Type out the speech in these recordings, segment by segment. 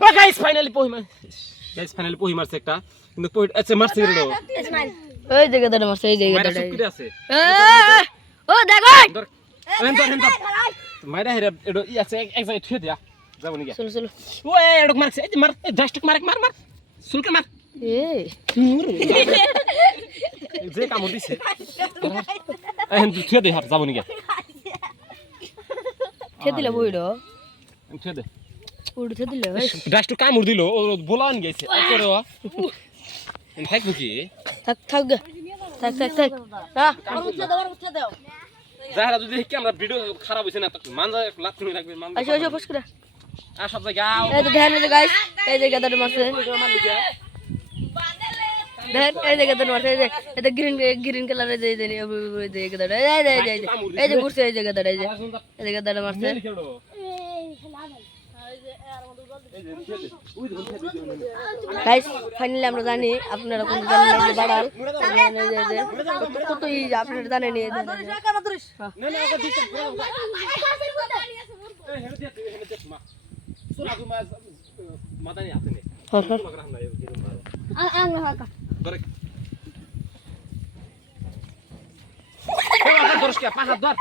ও guys finally পহি মারছে একটা কিন্তু পহি আচ্ছা মারছে রে ওই জায়গা দাঁড়া মারছে এই জায়গা মারা দাঁড়া সুকুরে আছে ও দেখো ধর হেন মাইরা হেরা এডো ই আছে এক জায়গায় থুয়ে দিয়া যাবো নি চলো চলো ও এডো মারছে এই মার জাস্ট মার সুলকে মার এই যে কাম দিছে হেন থুয়ে দে হর যাবো নি কে দিলা বইড়ো থুয়ে দে উড়তে দিলা জাস্ট কামড় দিল ও বলান গেছে করে ও থাক বুকি থাক থাক গে থাক থাক থাক হ্যাঁ যারা যদি দেখি আমরা ভিডিও খারাপ হইছে না তো মানজা লাত তুমি রাখবে মান আসো আসো ফস করে আর সব জায়গায় এই তো ধ্যান এই গাইস এই জায়গা দাঁড়া মারছে ধ্যান এই জায়গা দাঁড়া মারছে এই যে গ্রিন কালার এই যে এই জায়গা দাঁড়া এই যে ঘুরছে এই জায়গা দাঁড়া এই জায়গা দাঁড়া মারছে গাইস ফাইনালি আমরা জানি আপনারা কোন জানেন যে বাড়াল কত আপনারা জানেন এই না ওকে দিতে সুলা গুমা মাদানি আছে নে ধরে ধরস কি পাহাড় ধর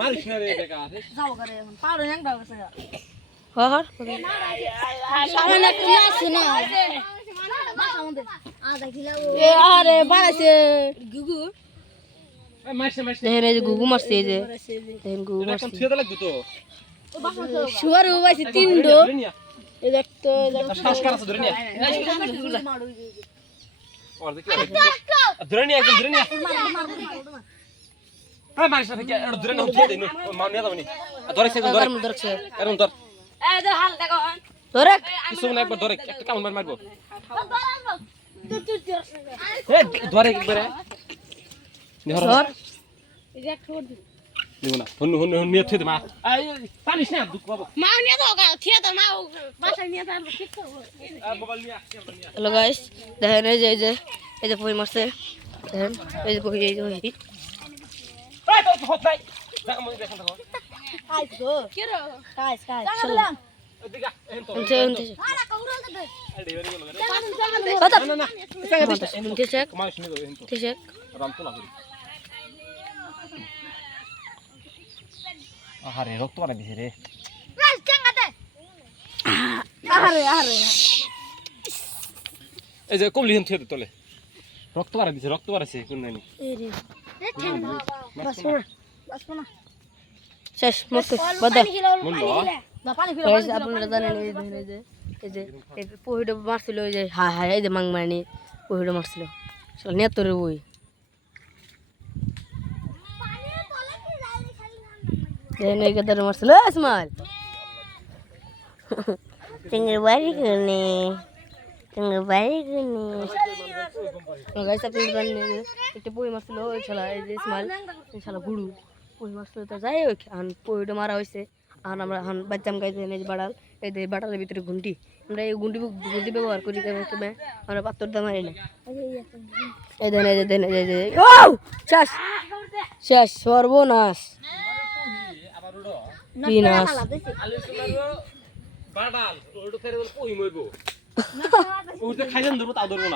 মারিস না রে বেকা আছে যাও করে পাড়ে হ্যাংটা গেছে হর সামনে একটা আছে না এ আরে বাড়াছে গুগু মারছে দেখেন এই যে গুগু মারছে এই যে দেখেন গুগু এটা মারছে কাম থিয়ে লাগবে তো শুয়ার উবাইছে তিনটো এই দেখতো শ্বাস করা ধরে নিয়া আর দেখি ধরে নিয়া একদম ধরে নিয়া হ্যাঁ মারিস না থেকে এটা ধরে না উঠিয়ে দে মার নিয়া যাবনি ধরেছে ধরছে এরকম ধর এই ধর হাল দেখো ধরে কিছু না একবার ধরে একটা কামড় মারবো এ ধরে একবারে ধর নিও না হন নিয়ে থে দে মা আই পানিস না দুঃখ বাবা মা নিয়ে দাও গা থিয়া দাও মা বাসায় নিয়ে দাও ঠিক করব মোবাইল নিয়া হ্যালো গাইস দেখেন এই যে পই মারছে দেখেন এই যে পই এই যে এই তো হত নাই দেখ মই দেখেন দেখো আইস গো কি রে কাজ চলো দিগা এন তো আরে কৌরল দে আরে হরি গেল কথা না শুনতে চেক তোমার শুনে দাও এন তো চেক রাম তো লাগি আরে রক্ত বাড়া দিছে রে আরে এই যে কমলি হেন থে তোলে রক্ত বাড়াছে কোন নানি এরে বাস না শেষ মত বদা মূল্য গাইস আপনারা জানেন এই যে এই পহিটা মারছিল এই যে হাই এই যে মাংমানি পহিটা মারছিল চল নে তোরে ওই দেন এই গদর মারছিল আসমাল টিঙ্গর বাড়ি কোনে গাইস আপনারা জানেন একটা পহি মারছিল ওই শালা এই যে ইসমাইল শালা গুড়ু পহি মারছিল তো যাই ওই পহিটা মারা হইছে আর আমরা বাচ্চাম গাইতে এই যে বাড়াল এই যে বাটালের ভিতরে ঘুন্টি আমরা এই ঘুন্টি ব্যবহার করি কেমন আমরা পাথর দা মারি না এই দেন ও শেষ সর্বনাশ কি নাশ বাডাল ওটা ফেরে বল কই মইবো ওটা খাইলেন ধরবো তাও ধরবো না